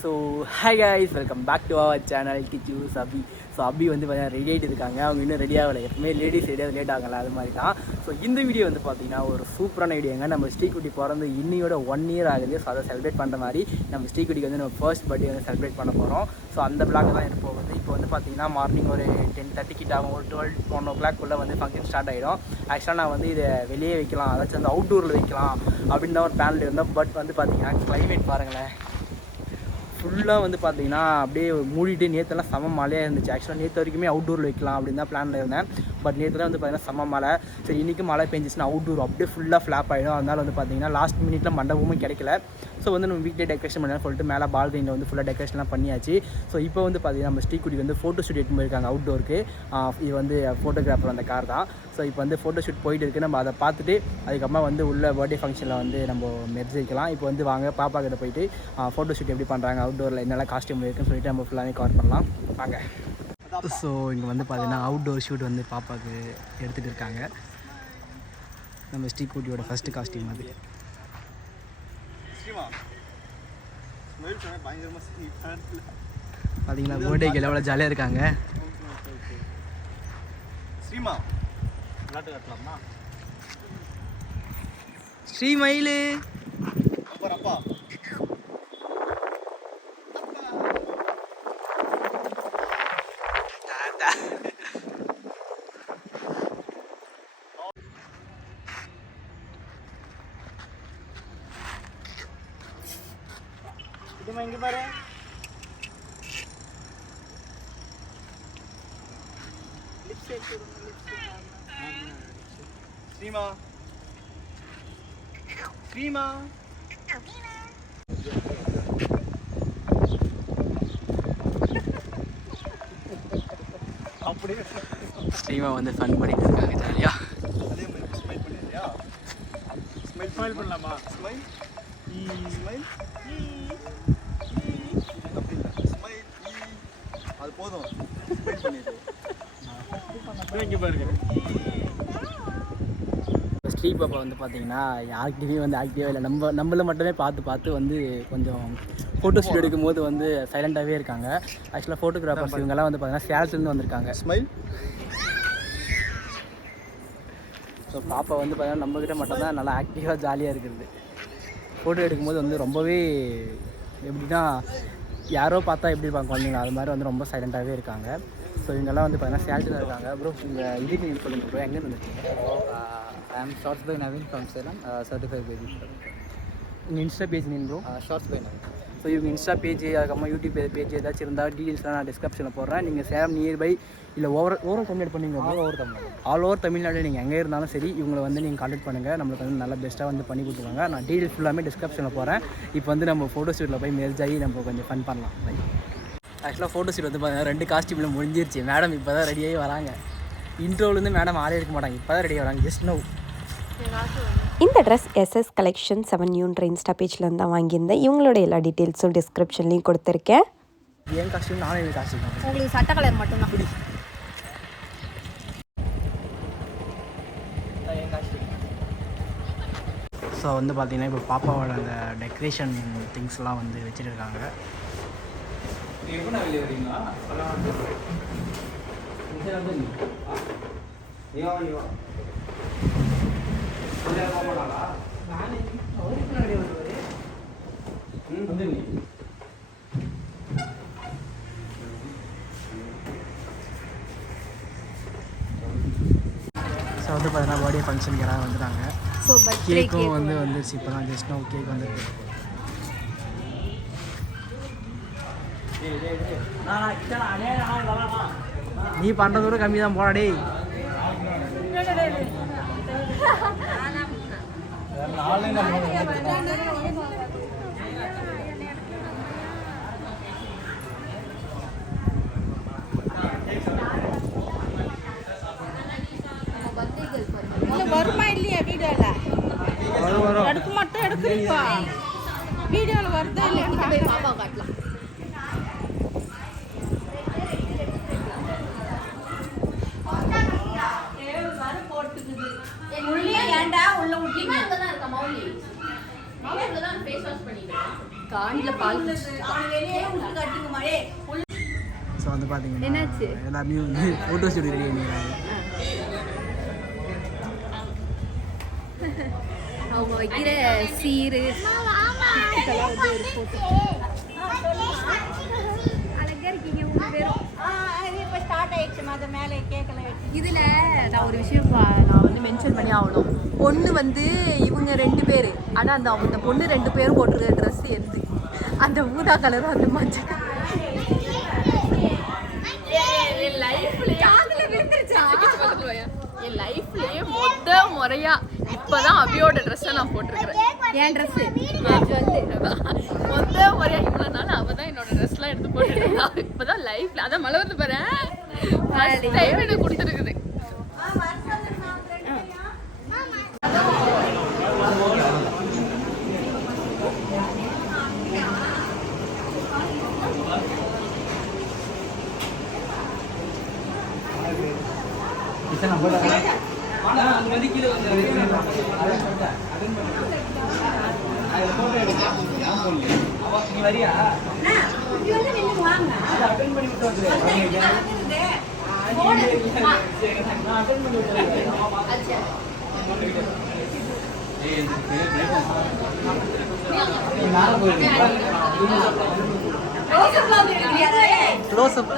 So hi guys, welcome back to our channel கிச்சூஸ் Abhi. So Abhi வந்து பார்த்தீங்கன்னா ரெடி ஆகிட்டு இருக்காங்க. அவங்க இன்னும் ரெடி ஆகலை. எப்பவுமே லேடிஸ் ரெடியாக லேட் ஆகலை, அது மாதிரி தான். ஸோ இந்த வீடியோ வந்து பார்த்தீங்கன்னா ஒரு சூப்பரான வீடியோங்க. நம்ம ஸ்ரீகுட்டி பிறந்து இன்னையோட 1 இயர் ஆகுது. ஸோ அதை செலிப்ரேட் பண்ணுற மாதிரி நம்ம ஸ்ரீகுட்டிக்கு வந்து நம்ம ஃபர்ஸ்ட் பர்த்டே வந்து செலிப்ரேட் பண்ண போகிறோம். ஸோ அந்த பிளாக் தான் எனக்கு போகுது. இப்போ வந்து பார்த்தீங்கன்னா மார்னிங் ஒரு 10:30 கிட்ட ஆகும். ஒரு 12-1 o'clock வந்து ஃபங்க்ஷன் ஸ்டார்ட் ஆகிடும். ஆக்சுவலாக நான் வந்து இதை வெளியே வைக்கலாம், அதாச்சும் வந்து அவுட்டோரில் வைக்கலாம் அப்படின்னு தான் ஒரு பிளானில் இருந்தோம். பட் வந்து பார்த்தீங்கன்னா கிளைமேட் பாருங்களேன், ஃபுல்லாக வந்து பார்த்தீங்கன்னா அப்படியே மூடிட்டு நேற்றுலாம் செம மழையாக இருந்துச்சு. ஆக்சுவலாக நேற்று வரைக்குமே அவுட்டோரில் வைக்கலாம் அப்படின்னு தான் பிளானில் இருந்தேன். பட் நேற்றுலாம் வந்து பார்த்தீங்கன்னா செம மழை. சரி, இன்றைக்கும் மழை பெஞ்சிச்சுன்னா அவுட்டோர் அப்படியே ஃபுல்லாக ஃப்ளாப் ஆகிடும். அதனால் வந்து பார்த்தீங்கன்னா லாஸ்ட் மினிட்ல மண்டபமும் கிடைக்கல. ஸோ வந்து நம்ம வீக்டே டெக்கரேஷன் பண்ணலாம் சொல்லிட்டு மேலே பால்கனியில் வந்து ஃபுல்லாக டெக்கரேஷன்லாம் பண்ணியாச்சு. ஸோ இப்போ வந்து பார்த்தீங்கன்னா நம்ம ஸ்ரீகுட்டிக்கு வந்து ஃபோட்டோ ஷூட் எடுத்து போயிருக்காங்க அவுட்டோருக்கு. இது வந்து ஃபோட்டோகிராஃபர் அந்த கார் தான். ஸோ இப்போ வந்து ஃபோட்டோ ஷூட் போயிட்டு இருக்குது. நம்ம அதை பார்த்துட்டு அதுக்கப்புறமா வந்து உள்ள பர்த்டே ஃபங்க்ஷனில் வந்து நம்ம மெர்ஜிக்கலாம். இப்போ வந்து வாங்க பாப்பா கிட்ட போயிட்டு ஃபோட்டோ ஷூட் எப்படி பண்ணுறாங்க, அவுட்டோரில் என்னெல்லாம் காஸ்டியூம் இருக்குன்னு சொல்லிட்டு நம்ம ஃபுல்லாகவே கவர் பண்ணலாம் வாங்க. ஸோ இங்கே வந்து பார்த்தீங்கன்னா அவுட்டோர் ஷூட் வந்து பாப்பாவுக்கு எடுத்துகிட்டு இருக்காங்க. நம்ம ஸ்ரீகுட்டியோட ஃபஸ்ட்டு காஸ்டியூம் அது. பார்த்தீங்களா பர்த்டேக்கு எவ்வளோ ஜாலியாக இருக்காங்க. ஸ்ரீமா விளையாட்டு காட்டலாமா? ஸ்ரீமயிலு அப்பா இங்கே பாரு. ஸ்ரீமா ஸ்ரீமா அப்படியே ஸ்ரீமா வந்து ஃபன் பண்ணிட்டு இருக்காங்க ஜாலியா. அதே மாதிரி ஸ்மைல் பண்ணியா? ஸ்மைல் பண்ணலாமா? ஸ்மைல் ஸ்மைல் அது போதும். ஸ்ரீ பாப்பா வந்து பார்த்தீங்கன்னா யாருக்கிட்டையும் வந்து ஆக்டிவாக இல்லை. நம்மள மட்டுமே பார்த்து வந்து கொஞ்சம் ஃபோட்டோ ஷூட் எடுக்கும் போது வந்து சைலண்ட்டாகவே இருக்காங்க. ஆக்சுவலாக ஃபோட்டோகிராஃபர்ஸ் இவங்கெல்லாம் வந்து பார்த்தீங்கன்னா சேலத்துலேருந்து வந்திருக்காங்க. ஸ்மைல். ஸோ பாப்பா வந்து பார்த்தீங்கன்னா நம்மக்கிட்ட மட்டும்தான் நல்லா ஆக்டிவாக ஜாலியாக இருக்கிறது. ஃபோட்டோ எடுக்கும்போது வந்து ரொம்பவே எப்படின்னா யாரோ பார்த்தா எப்படி இருப்பாங்க குழந்தைங்க, அது மாதிரி வந்து ரொம்ப சைலண்ட்டாகவே இருக்காங்க. ஸோ இவங்கெல்லாம் வந்து பார்த்தீங்கன்னா சேலத்தில் இருக்காங்க. ப்ரோ இந்த இதுக்கு நீங்கள் சொல்லுங்கள் ப்ரோ, எங்கே வந்துருக்கீங்க? I am Shorts by Naveen from Salem, certified baby. உங்கள் இன்ஸ்டா பேஜ் நீங்கள் bro? Shorts by Naveen. So இவங்க இன்ஸ்டா பேஜ், அதுக்கப்புறமா யூடியூப் பேஜ் ஏதாச்சும் இருந்தால் டீட்டெயில்ஸ்லாம் நான் டிஸ்கிரிப்ஷனில் போடுறேன். நீங்கள் சேலம் நியர்பை இல்லை ஓவர் தமிழ்நாடு பண்ணுவீங்க? ஆல் ஓவர் தமிழ்நாடு நீங்கள் எங்கே இருந்தாலும் சரி இவங்களை வந்து நீங்கள் கான்டாக்ட் பண்ணுங்கள். நம்மளுக்கு வந்து நல்லா பெஸ்ட்டாக வந்து பண்ணி கொடுத்துருவாங்க. நான் டீட்டெயில்ஸ் ஃபுல்லாமே டிஸ்கிரிப்ஷனில் போகிறேன். இப்போ வந்து நம்ம ஃபோட்டோ ஷூட்டில் போய் மெர்ஜ் ஆகி நம்ம கொஞ்சம் ஃபன் பண்ணலாம். ஆக்சுவலாக ஃபோட்டோ ஷூட் வந்து பார்த்தீங்கன்னா 2 காஸ்டியூமில் முடிஞ்சிருச்சு. மேடம் இப்போ தான் ரெடியாகி வராங்க. இன்ட்ரோலேருந்து மேடம் ஆளே இருக்க மாட்டாங்க, இப்போ தான் ரெடியாக வராங்க. Just no. இந்த ட்ரெஸ் SS Collection 7Uன்ற இன்ஸ்டா பேஜ்லேருந்து தான் வாங்கியிருந்தேன். இவங்களோட எல்லா டீட்டெயில்ஸும் டிஸ்கிரிப்ஷன்லேயும் கொடுத்துருக்கேன். என் காஸ்டியூம் நானே என் காஸ்டியூம் தான். உங்களுக்கு சட்டை கலர் மட்டும்தான். என் காஸ்டியூம். ஸோ வந்து பார்த்தீங்கன்னா இப்போ பாப்பாவோட அந்த டெக்கரேஷன் திங்ஸ்லாம் வந்து வச்சுட்டு இருக்காங்க. எப்போ வெளியே வரீங்களா? ஸோ வந்து பார்த்தீங்கன்னா பர்த்டே ஃபங்க்ஷனுக்கு யாராவது வந்துட்டாங்க. ஸோ கேக்கும் வந்துருச்சு. இப்போ தான் ஜஸ்ட் நோ கேக் வந்துருக்கு. நீ பண்ணுறத விட கம்மி தான் போடா டேய். வருமா இல்லையா வீடியோவில்? எடுக்க மட்டும் எடுக்கிறீங்களா? வீடியோவில் வருதா இல்லையா? பாப்பா காட்டலாம். காண்டில் பால் ஸோ வந்து பார்த்தீங்கன்னா எல்லாருமே வந்து ஃபோட்டோ ஸ்டுடியோ ரெடி பண்ணிக்கிறாங்க. அவங்க வைக்கிற சீரு அழகா இருக்கீங்க உங்க பேரும். இப்போ ஸ்டார்ட் ஆயிடுச்சு மத மேலே கேட்கல. இதில் நான் ஒரு விஷயம் நான் வந்து மென்ஷன் பண்ணி ஆகணும். பொண்ணு வந்து இவங்க 2 பேர், ஆனால் அந்த பொண்ணு 2 பேரும் போட்டிருக்க ட்ரெஸ் எது அந்த ஊதா கலரும் அந்த மஞ்சள் என் லைஃப்லயே முறையா இப்பதான் அபியோட ட்ரெஸ்ஸை நான் போட்டிருக்கிறேன். என் ட்ரெஸ்ஸு முறையா இவ்வளவு நாள் அவதான் என்னோட ட்ரெஸ் எல்லாம் எடுத்து போட்டுருக்கா. இப்பதான் லைஃப்ல அதான் மழை வந்து பாரு டைம் எனக்கு கொடுத்துருக்குது. க்ளோஸ் அப்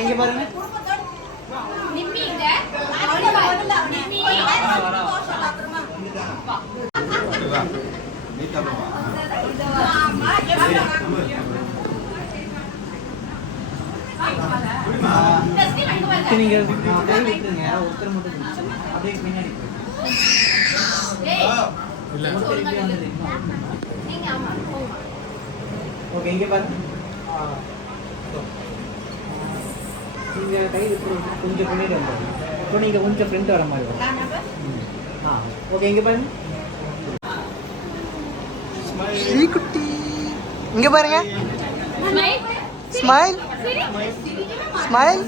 எங்க பாருங்க. நீங்க ஒருத்தர் மட்டும் அப்படியே பின்னாடி ஓகே இங்க பாருங்க. நீங்க கை கொஞ்சம் பண்ணிட்டு வந்தோம். இப்போ நீங்க கொஞ்சம் ஃப்ரெண்ட் வர மாதிரி வரும். ஓகே இங்க பாருங்க. ஸ்ரீகுட்டி இங்க பாருங்க. Smile smile.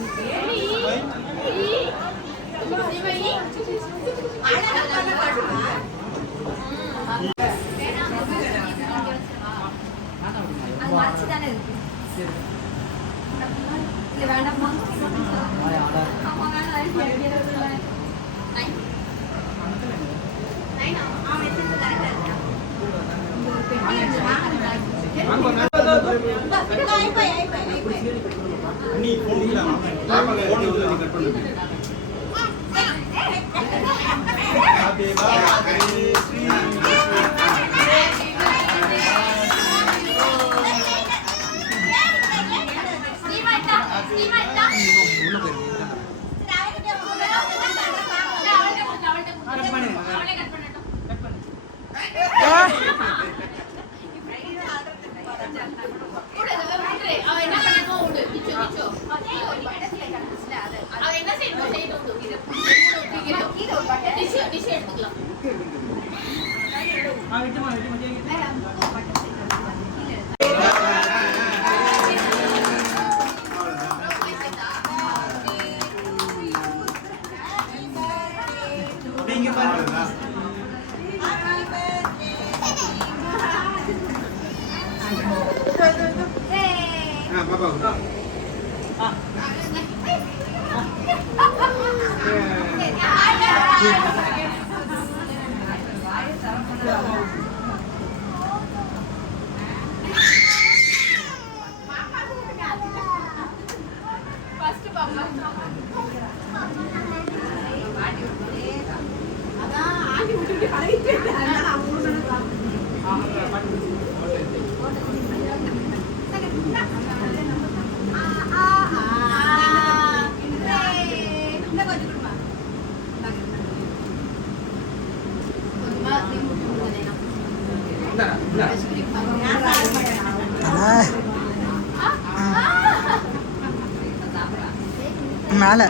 மேல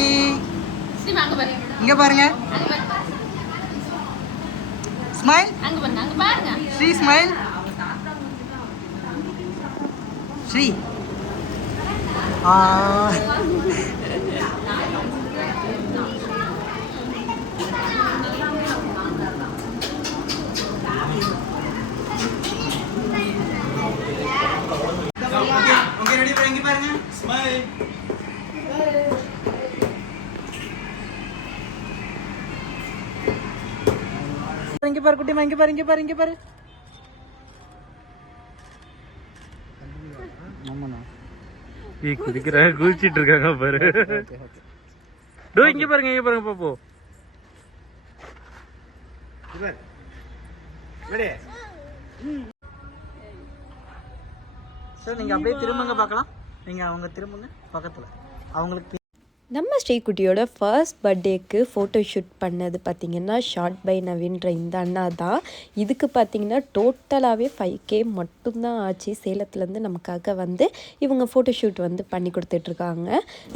குட்டி ஸ்ரீ அங்க பாரு இங்க பாருங்க அங்க பாரு ஸ்மைல் அங்க பாருங்க Sri smile Sri okay ready இங்க பாருங்க ஸ்மைல் இங்க பாரு குட்டி இங்க பாரு ஆமாண்ணா குதிக்கிறாங்க குதிச்சிட்டு இருக்காங்க பாரு டோ இங்க பாருங்க பாப்போ சார் நீங்க அப்படியே திரும்புங்க பார்க்கலாம் நீங்க அவங்க திரும்புங்க பக்கத்துல அவங்களுக்கு நம்ம ஸ்ரீகுட்டியோட ஃபர்ஸ்ட் பர்த்டேக்கு ஃபோட்டோ ஷூட் பண்ணது பார்த்திங்கன்னா ஷார்ட் பை நவீன்ற இந்த அண்ணா தான். இதுக்கு பார்த்திங்கன்னா டோட்டலாகவே 5K மட்டும்தான் ஆச்சு. சேலத்துலேருந்து நமக்காக வந்து இவங்க ஃபோட்டோ ஷூட் வந்து பண்ணி கொடுத்துட்ருக்காங்க.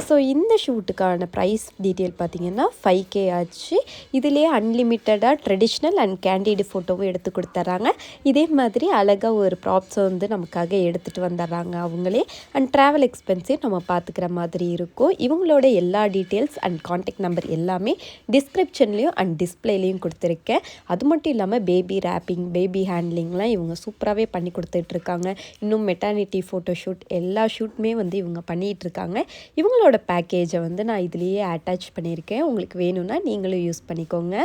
ஸோ இந்த ஷூட்டுக்கான ப்ரைஸ் டீட்டெயில் பார்த்திங்கன்னா 5K ஆச்சு. இதிலே அன்லிமிட்டடாக ட்ரெடிஷ்னல் அண்ட் கேண்டிடு ஃபோட்டோவும் எடுத்து கொடுத்துட்றாங்க. இதே மாதிரி அழகாக ஒரு ப்ராப்ஸை வந்து நமக்காக எடுத்துகிட்டு வந்துடுறாங்க அவங்களே. அண்ட் ட்ராவல் எக்ஸ்பென்ஸையும் நம்ம பார்த்துக்கிற மாதிரி இருக்கும். இவங்களோட எல்லா டீட்டெயில்ஸ் அண்ட் காண்டாக்ட் நம்பர் எல்லாமே டிஸ்கிரிப்ஷன்லேயும் அண்ட் டிஸ்பிளேலையும் கொடுத்துருக்கேன். அது மட்டும் இல்லாமல் பேபி ரேப்பிங், பேபி ஹேண்ட்லிங்லாம் இவங்க சூப்பராகவே பண்ணி கொடுத்துட்ருக்காங்க. இன்னும் மெட்டர்னிட்டி ஃபோட்டோ ஷூட் எல்லா ஷூட்டுமே வந்து இவங்க பண்ணிகிட்ருக்காங்க. இவங்களோட பேக்கேஜை வந்து நான் இதுலேயே அட்டாச் பண்ணியிருக்கேன். உங்களுக்கு வேணும்னா நீங்களும் யூஸ் பண்ணிக்கோங்க.